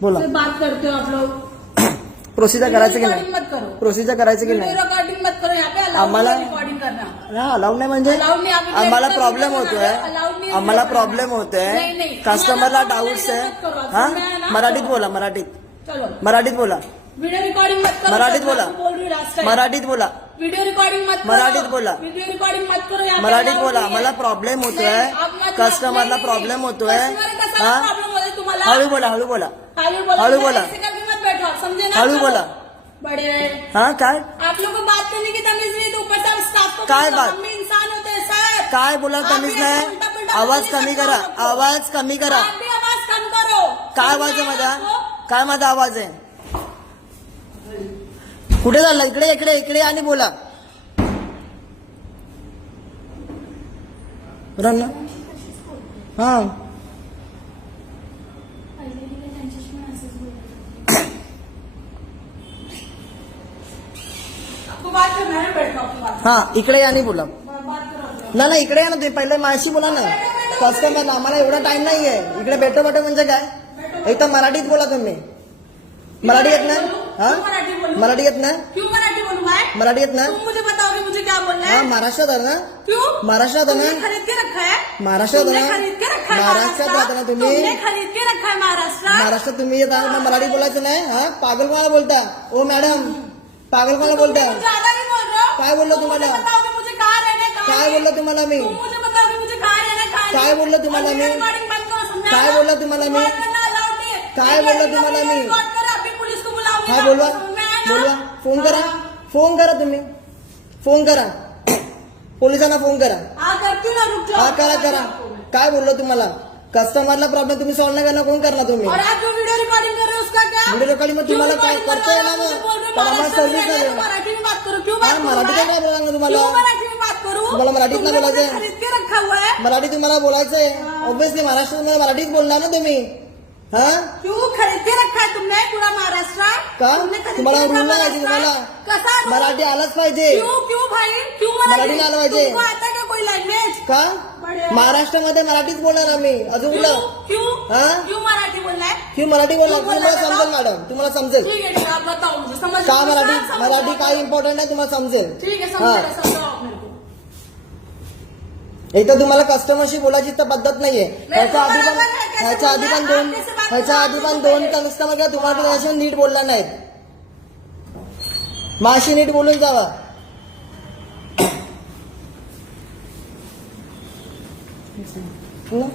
बोला से बात करते हो आप लोग। प्रोसिजर करायचं की रिकॉर्डिंग नाही मत करो, प्रोसिजर करायचं की नाही रिकॉर्डिंग मत करो। यहाँ पे अलाउड आम्हाला नहीं रिकॉर्डिंग करना। हा अलाउड नाही म्हणजे Allowed नाही, आम्ही आम्हाला direct प्रॉब्लेम video होतोय बनाना, allowed नाही आम्हाला video प्रॉब्लेम बनाना। होतोय नाही, नाही, कस्टमरला आम्हाला डाऊट्स आहे मत करो, हा समजा है ना? मराठीत बोला मराठीत चलो मराठीत बोला वीडियो रिकॉर्डिंग मत करो। मराठीत सब बोला मैं बोल रही हूँ last time। मराठीत बोला वीडियो रिकॉर्डिंग मत करो। मराठीत बोला वीडियो रिकॉर्डिंग मत करो। यहाँ पे मराठीत allowed बोला नहीं है। आम्हाला प्रॉब्लेम होतोय नाही, आप मत- कस्टमरला नाही, प्रॉब्लेम नाही, होतोय customer का सारा हा problem होता है तुम्हाला। हळू बोला हळू बोला हळू बोला, हळू बोला। ऐसे करके मत बैठो, समझे ना? हळू बोला। बड़े हा काय आप लोग को बात करने की तमीज नहीं, तो ऊपर से स्टाफ को काय बोलो, बात? हम भी इंसान होते हैं सर। काय बोला आप तमीज भी नाही उलटा-पुलटा आवाज बोल कमी नहीं करा सकते आपको। आवाज कमी करा आप भी आवाज कम करो। काय आवाज आहे समझ माझा में आया आपको? काय माझा आवाज आहे कुठे चालला इकडे इकडे इकडे आणि बोला रन हा आपको बात करना है, बैठो, आपको बात हा इकडे आणि बोला बात करो। ना ना इकडे या ना तुम्ही पहिले माझ्याशी बोला ना कस्टमर आम्हाला एवढा टाइम नाहीये इकडे भेटो भेटो म्हणजे काय एक तर मराठीत बोला तुम्ही मराठी येत ना हा क्यों मराठी बोलूं? मराठी येत ना क्यों मराठी बोलूं मैं? मराठी येत ना तुम मुझे बताओगे मुझे क्या बोलना हा है? महाराष्ट्रात आहे ना क्यों? महाराष्ट्रात आहे तुमने ना खरीद के रखा है? महाराष्ट्रात तुमने आहे ना खरीद के रखा है महाराष्ट्रात राहता ना तुम्ही तुमने खरीद के रखा है महाराष्ट्र। महाराष्ट्रात तुम्ही येता मग मराठी बोलायचं नाही हा पागल कोणाला बोलता ओ मॅडम पागल कोणाला बोलताय तुम ज्यादा नहीं बोल रहे हो। काय बोललो तुम तुम्हाला? मुझे बताओगे मुझे कहाँ रहना है, कहाँ काय नहीं? बोललो तुम्हाला मी तुम मुझे बताओगे मुझे कहाँ रहना है, कहाँ काय नहीं? बोललो तुम्हाला और मी? recording बंद करो, समझा काय ना? बोललो तुम्हाला मी? Record करना allowed नहीं है। काय बोललो तुम्हाला मी? Record करो, अभी पुलिस को बुलाऊंगी हा मैं, बोलवा समझ में आया ना? बोलवा फोन करा हाँ। फोन करा तुम्ही फोन करा पोलिसांना फोन करा हाँ करती हूँ ना, रुक जाओ। हा करा करा काय बोललो तुम्हाला कस्टमरला प्रॉब्लेम तुम्ही सॉल्व नाही करणार कोण करणार तुम्ही और आप जो वीडियो रिकॉर्डिंग कर रहे हो उसका क्या? व्हिडिओ रेकॉर्डिंग मग तुम्हाला काय क्यों करता येणार recording कर रहे मग हो? पण आम्हाला महाराष्ट्र में सर्व्हिस रहते नाही हो, देणार. मराठी में बात करो, क्यों हा बात करूं मराठी मैं? काय बोलणार तुम्हाला क्यों मराठी में बात करूं? तुम्हाला मराठीत नाही तुमने मुझे बोलायचंय? खरीद के रखा हुआ है। मराठी तुम्हाला बोलायचंय ऑब्विसली महाराष्ट्रात मराठीत बोलणार ना तुम्ही हा क्यों खरीद के रखा है तुमने पूरा महाराष्ट्र? का तुमने खरीद तुम्हाला के रखा रूल नाही माहिती महाराष्ट्र? तुम्हाला कसा rule? मराठी आलंच पाहिजे क्यों क्यों भाई क्यों मराठी आलं पाहिजे. तुमको आता क्या कोई लैंग्वेज? का बढिया. महाराष्ट्रामध्ये मराठीच बोलणार आम्ही अजून क्यों कुठलं क्यों हा? क्यों मराठी बोलना है? क्यों मराठी बोलणार क्यों तुम्हाला बोलणार समजेल बताओ? मॅडम तुम्हाला समजेल ठीक है ठीक है, आप बताओ मुझे समझ का समझ- मराठी समझ- मराठी समझ- काय इम्पॉर्टंट आहे तुम्हाला समजेल ठीक है हा समझ समझाओ आप मेरे को। इथं तुम्हाला कस्टमरशी बोलायची तर पद्धत नाहीये ह्याच्या आधी पण बरोबर आहे, कैसे ह्याच्या आधी पण बोलणार? दोन कैसे बात ह्याच्या आधी पण करणार? दोन कस्टमर किंवा तुम्हाला त्याच्याशी नीट बोलला नाहीत माशी नीट बोलून जावा हं?